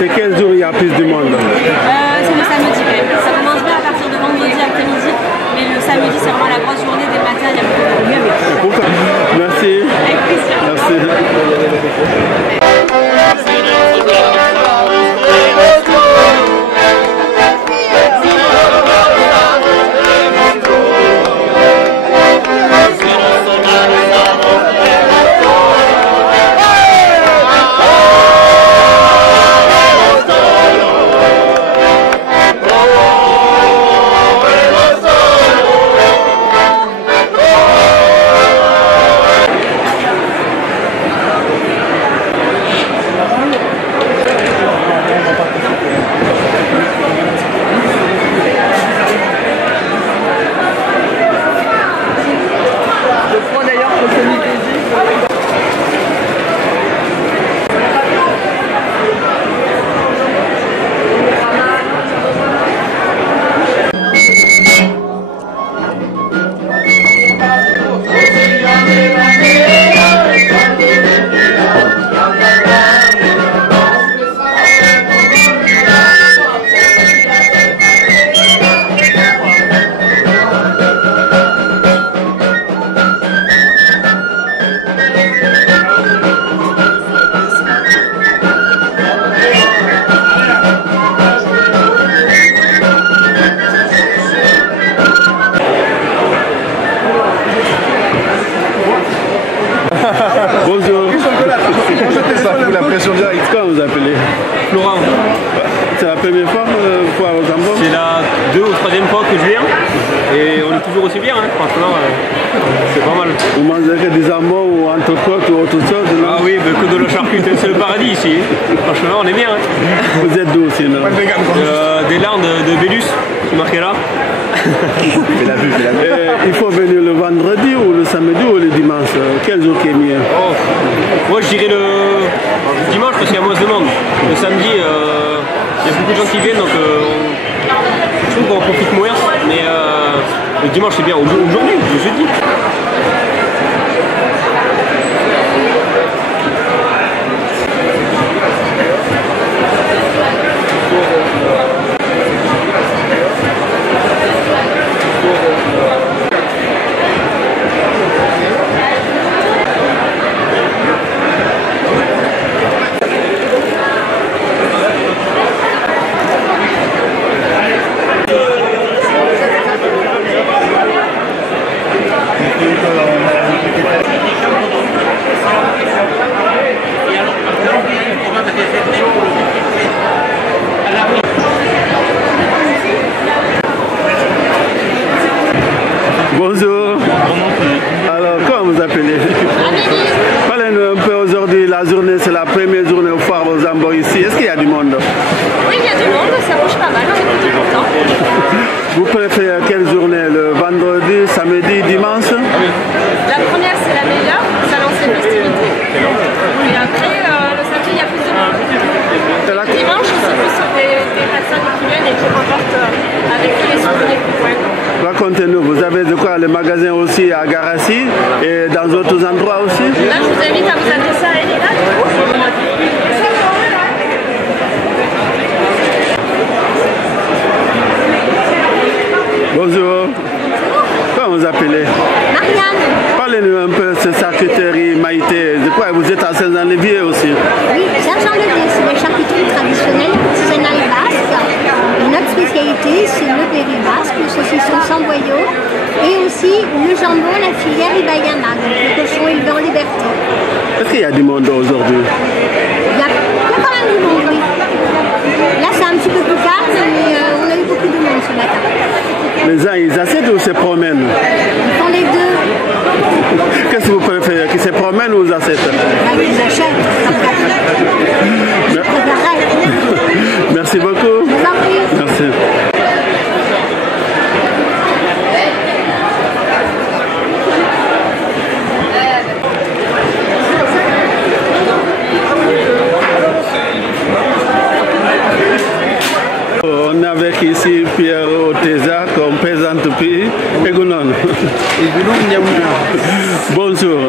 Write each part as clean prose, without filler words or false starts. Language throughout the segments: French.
C'est quel jour il y a plus de monde? C'est le samedi quand même. Ça commence bien à partir de vendredi après-midi, mais le samedi c'est vraiment la grosse journée des matins, il y a beaucoup de monde. Pourquoi? Merci. Avec plaisir. Merci. Bonjour. Ça fout la pression directe. Comment vous appelez? Florent. C'est la première fois pour avoir jambon? C'est la 2e ou 3e fois que je viens et on est toujours aussi bien, hein. Franchement, c'est pas mal. Vous mangez que des jambons ou entrecôte ou autre chose? Ah oui, ben, que de la charcuterie, c'est le paradis ici. Franchement, on est bien. Hein. Vous êtes d'où sinon? Des Landes de Bélus, c'est marqué là. Fais la vue. Il faut venir le vendredi ou le samedi ou le dimanche? Quel jour qui est mieux? Oh. Moi je dirais le dimanche parce qu'il y a moins de monde. Le samedi, il y a beaucoup de gens qui viennent donc je trouve qu'on profite moins. Mais le dimanche c'est bien. Aujourd'hui, le jeudi. Bonjour. Alors, comment vous appelez? Parlez-nous un peu aujourd'hui, la journée, c'est la première journée au foire aux jambons ici. Est-ce qu'il y a du monde? Oui, il y a du monde, ça bouge pas mal, on est plutôt content. Vous préférez quelle journée? Le vendredi, samedi, dimanche? La première c'est la meilleure, ça lance les festivités. Et après, le samedi il y a plus de monde. Le dimanche c'est plus des personnes qui viennent et qui remportent avec eux les souvenirs du coin. Racontez-nous, vous avez de quoi? Les magasins aussi à Garassi et dans d'autres endroits aussi? Là je vous invite à vous adresser à elle et là. Bonjour. Comment vous appelez? Marianne. Parlez-nous un peu de cette charcuterie Maïté. De quoi vous êtes à Saint-Jean-Lévier aussi? Oui, Saint-Jean-Lévier, c'est la charcuterie traditionnelle artisanale basque. Et notre spécialité, c'est le béret basque, le saucisson sans boyau et aussi le jambon, la filière Ibayama, donc le cochon élevé en liberté. Est-ce qu'il y a du monde aujourd'hui? Il y a quand même du monde, oui. Là, c'est un petit peu plus calme, mais on a eu beaucoup de monde ce matin. Les gens, ils achètent ou se promènent? Ils font les deux. Qu'est-ce que vous préférez? Qu'ils se promènent ou ils achètent? Ils achètent. Je préférerais. Merci beaucoup. Je vous en prie. Merci. On est avec ici Pierre Oteza, comme présente pays. Egunon. Bonjour.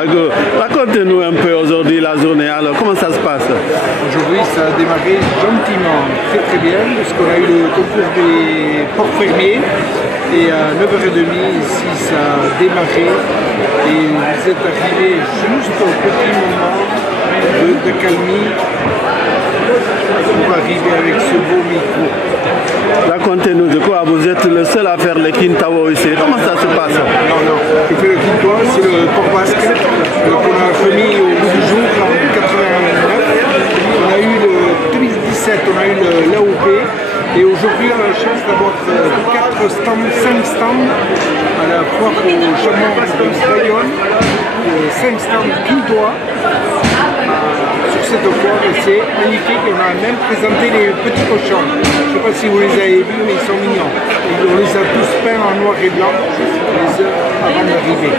Ago. Racontez-nous un peu aujourd'hui la journée. Alors, comment ça se passe? Aujourd'hui, ça a démarré gentiment, très très bien, parce qu'on a eu le concours des porcs fermiers. Et à 9h30, ici, ça a démarré. Et vous êtes arrivé juste au petit moment de calmie pour arriver avec ce beau micro. Racontez-nous de quoi vous êtes le seul à faire le Kintawo ici. Comment ça se passe? Non, je fais le Kintawo, c'est le porc basque qu'on a remis au bout du jour en 89. On a eu le 2017, on a eu l'AOP. Et aujourd'hui, on a la chance d'avoir 5 stands à la foire au Chamon de Bayonne, 5 stands Kintois sur cette foire, et c'est magnifique. On a même présenté les petits cochons. Je ne sais pas si vous les avez vus, mais ils sont mignons. Et on les a tous peints en noir et blanc les heures avant d'arriver.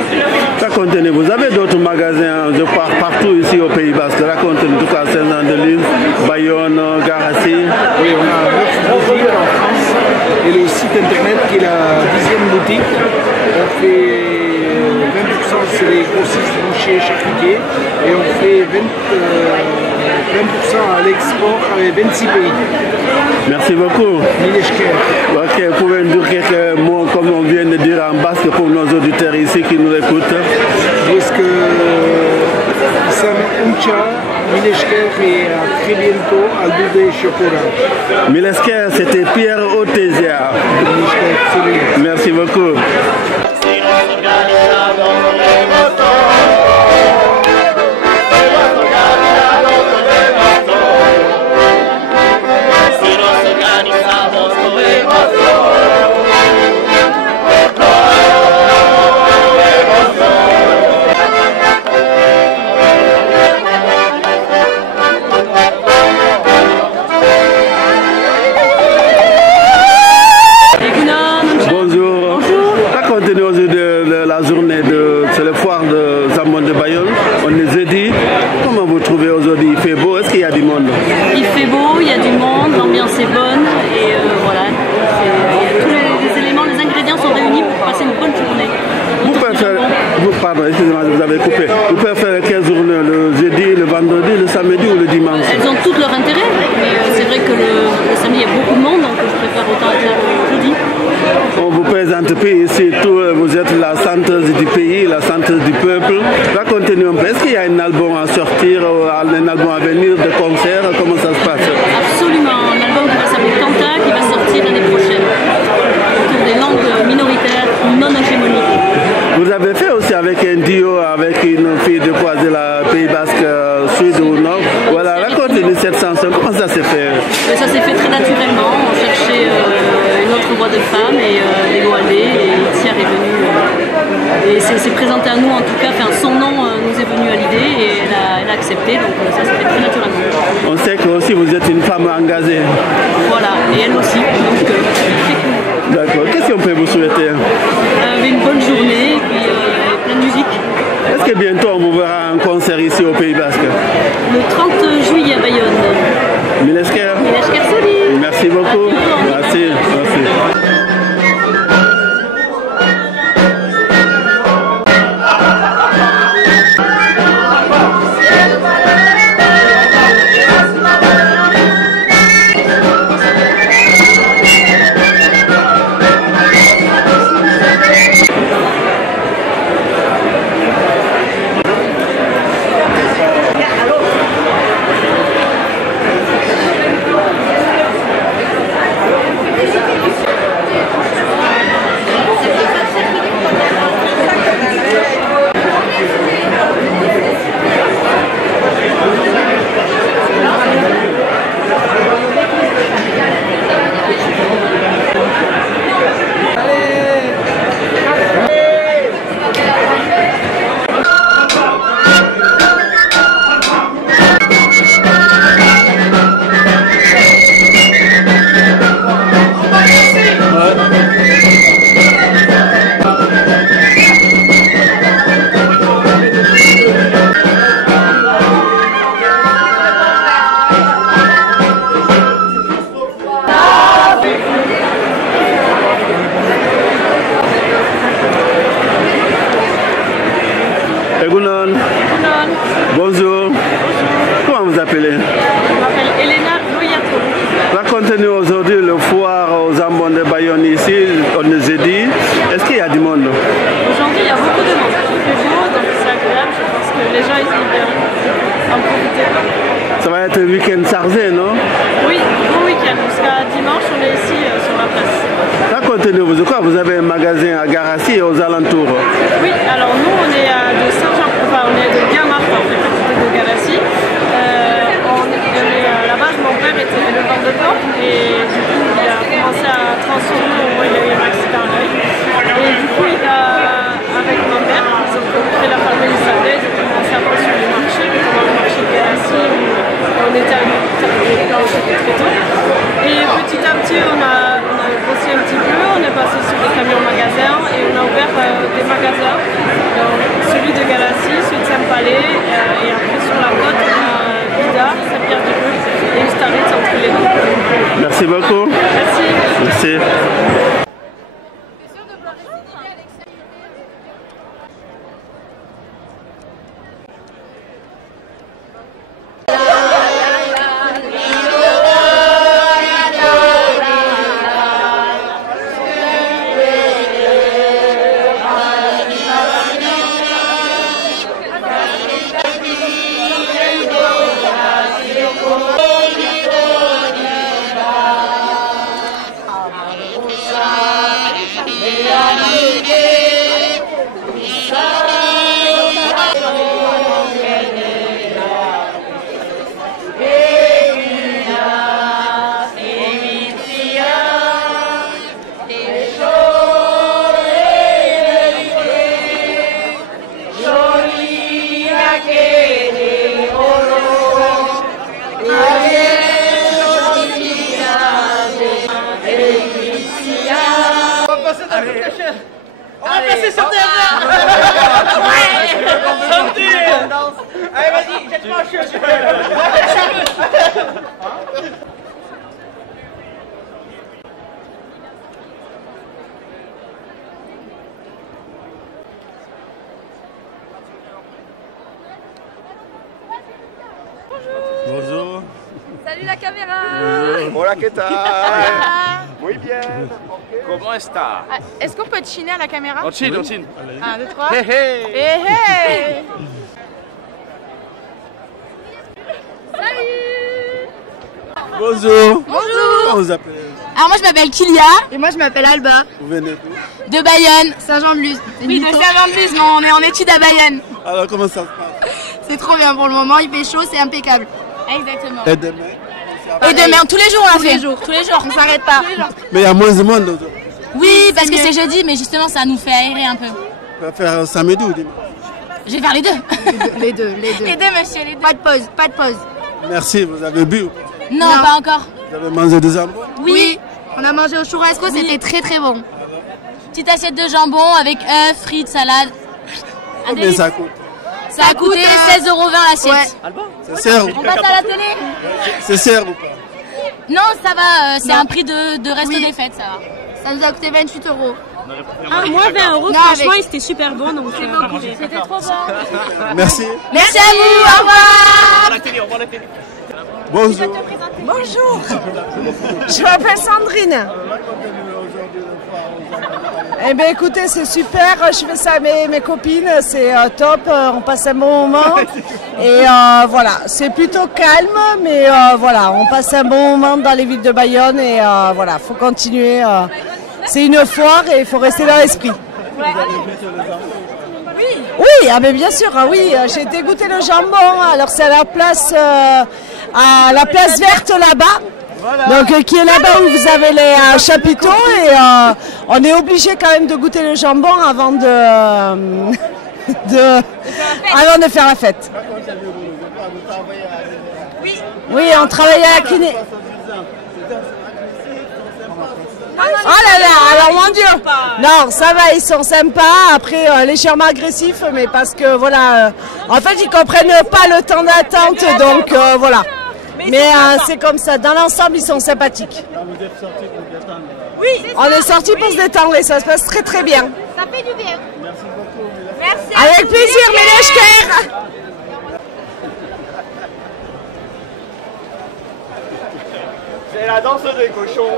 Racontez-nous, vous avez d'autres magasins de partout ici au Pays Basque. Racontez-nous, en tout cas Saint-Jean-de-Luz, Bayonne, Garassi. Oui, on a 9 boutiques en France et le site internet qui est la 10e boutique. On fait 20% c'est les grossistes, bouchers, charcutiers, et on fait 20% à l'export avec 26 pays. Merci beaucoup. Ok, vous pouvez nous dire quelques mots comme on vient de dire en basque pour nos auditeurs ici qui nous écoutent. Est-ce que Sam Uncha, Milesker et à très bientôt à Doudé Chokora. Milesker, c'était Pierre Otésia. Merci beaucoup. C'est le foire de Zambon de Bayonne. On est jeudi. Comment vous trouvez aujourd'hui? Il fait beau. Est-ce qu'il y a du monde? Il fait beau, il y a du monde, l'ambiance est bonne et voilà. Tous les éléments, les ingrédients sont réunis pour passer une bonne journée. Vous pouvez faire, pardon, excusez-moi, vous avez coupé. Vous pouvez faire quelle journée? Le jeudi, le vendredi, le samedi ou le dimanche? Elles ont toutes leur intérêt, mais c'est vrai que le samedi il y a beaucoup de monde, donc je préfère autant faire le jeudi. On vous présente puis ici, vous êtes la chanteuse du pays, la chanteuse du peuple. Racontez-nous un peu, est-ce qu'il y a un album à sortir, un album à venir, de concerts? Comment ça se passe? Absolument, un album qui va s'appeler Kanta, qui va sortir l'année prochaine, autour des langues minoritaires non hégémoniques. Vous avez fait aussi avec un duo, avec une fille de quoi, de la Pays Basque sud ou nord. Voilà, racontez-nous cette chanson, comment ça s'est fait? Ça s'est fait très naturellement, on cherchait une autre voix de femme et Léo Aldé, et Itiar est venu. Et c'est présenté à nous en tout cas, enfin, son nom nous est venu à l'idée et elle a accepté, donc ça s'est fait très naturellement. On sait que aussi vous êtes une femme engagée. Voilà, et elle aussi, donc très cool. D'accord, qu'est-ce qu'on peut vous souhaiter? Une bonne journée et puis plein de musique. Est-ce que bientôt on vous verra en concert ici au Pays Basque? Le 30 juillet à Bayonne. Milesker. Milesker Soli. Merci beaucoup. Merci. Yvonne. Bonjour. Comment vous appelez? Je m'appelle Elena Loyato. Racontez-nous aujourd'hui le foire aux jambons de Bayonne ici, on nous a dit. Est-ce qu'il y a du monde? Aujourd'hui, il y a beaucoup de monde. Il fait beau, donc c'est agréable. Je pense que les gens ils vont bien en profiter. Ça va être un week-end chargé, non? Oui, bon week-end. Jusqu'à dimanche, on est ici sur la place. Racontez-nous, vous avez un magasin à Garassi et aux alentours? Oui, alors nous, on est de Saint-Jean, enfin, on est de Gamarre, en fait, à côté de Garassi. À la base, mon père était éleveur de porc et du coup, il a commencé à transformer au moins il a eu un accident à l'œil. Et du coup, avec mon père, ils ont fait la famille Elisabeth, ils ont commencé à passer sur les marchés, notamment le marché de Garassi où on était à les planches très tôt. Et petit à petit, on a grossi un petit peu, on est passé sur des camions magasins et on a ouvert des magasins. Donc, celui de Garassi, celui de Saint-Palais et après sur la côte, on a Bidart, Saint-Pierre-du-Mont et Ustaritz entre les deux. Merci beaucoup. Merci. Merci. On va passer sur terre. Allez, vas-y, jette-moi un chien. Bonjour. Salut la caméra. Hola, ¿qué tal? Muy bien. ¿Cómo está? Est-ce qu'on peut te chiner à la caméra? On chine, on chine. 1, 2, 3. Hey, hey. Hey, hey. Salut. Bonjour. Bonjour. Comment vous appelez? Alors moi je m'appelle Kilia. Et moi je m'appelle Alba. Vous venez d'où? De Bayonne. Saint-Jean-de-Luz. Oui, de Saint-Jean-de-Luz, mais on est en études à Bayonne. Alors comment ça se passe? C'est trop bien pour le moment, il fait chaud, c'est impeccable. Exactement. Et demain? Et demain, tous les jours on l'a Tous fait. les jours. Tous les jours. On s'arrête pas. Mais il y a moins de monde aujourd'hui. Oui, parce que mieux. c'est jeudi, mais justement ça nous fait aérer un peu. On va faire samedi ou dimanche? Je vais faire les deux. Les deux. Les deux, monsieur, les deux. Pas de pause, pas de pause. Merci, vous avez bu? Non, Non. pas encore. Vous avez mangé des jambons? Oui. On a mangé au churrasco, c'était très très bon. Petite assiette de jambon avec œufs, frites, salade. Un Combien délice. ça coûte? Ça a coûté 16,20 l'assiette. C'est cher ou On pas? passe à la télé? C'est cher ou pas? Non, ça va, c'est Non. un prix de reste Oui. des fêtes, ça va. Ça nous a coûté 28 €. Ah, moi 20 €, Non, franchement, avec- c'était super bon. Donc, C'était trop bon. Merci. Merci à vous, au revoir. Bonjour. Bonjour. Je m'appelle Sandrine. Eh bien écoutez, c'est super, je fais ça avec mes copines, c'est top, on passe un bon moment. Et voilà, c'est plutôt calme, mais voilà, on passe un bon moment dans les villes de Bayonne et voilà, faut continuer. C'est une foire et il faut rester dans l'esprit. Oui, ah mais bien sûr, ah oui, j'ai été goûter le jambon, alors c'est à la place verte là-bas. Donc qui est là-bas où vous avez les chapiteaux et on est obligé quand même de goûter le jambon avant de faire la fête. Oui, on travaille à la kiné. Oh là là, alors mon Dieu. Non, ça va, ils sont sympas. Après, légèrement agressifs, mais parce que voilà, en fait, ils comprennent pas le temps d'attente, donc voilà. Mais c'est comme ça. Dans l'ensemble, ils sont sympathiques. Oui, on est sortis pour se détendre et ça se passe très très bien. Ça fait du bien. Avec plaisir, Ménèchker. la danse des cochons.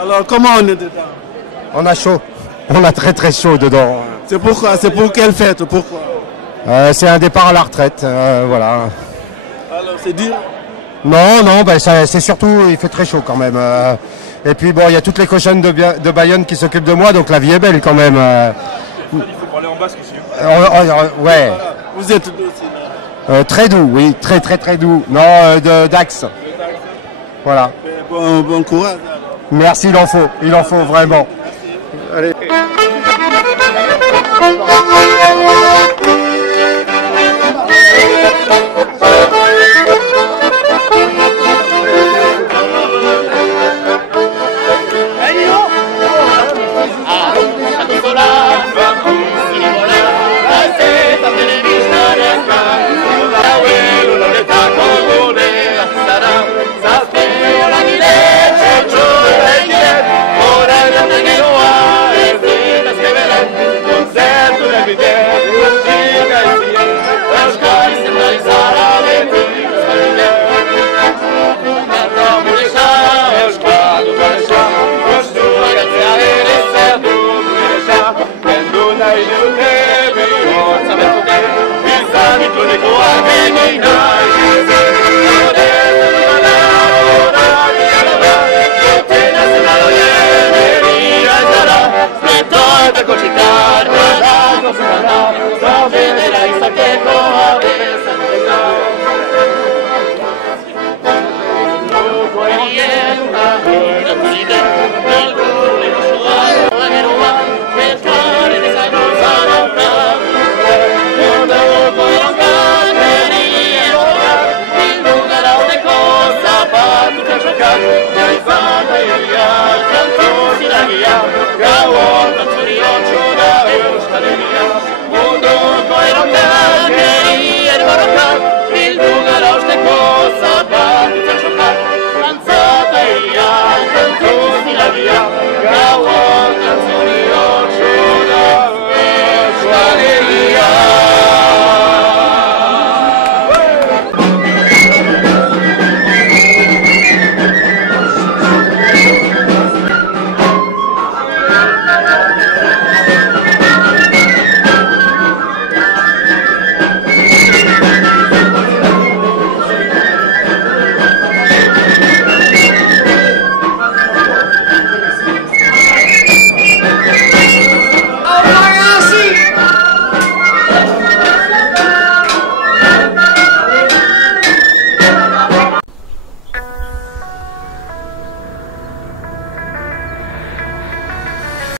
Alors, comment on est dedans? On a chaud. On a très très chaud dedans. C'est pourquoi? C'est pour quelle fête? Pourquoi? C'est un départ à la retraite, voilà. Alors, c'est dur? Non, non, ben, c'est surtout, il fait très chaud quand même. Et puis bon, il y a toutes les cochonnes de Bayonne qui s'occupent de moi, donc la vie est belle quand même. Il faut parler en basque ici. Ouais. Vous êtes doux aussi? Très doux, oui, très très très doux. Non, d'Axe. Voilà. Bon courage. Merci, il en faut vraiment.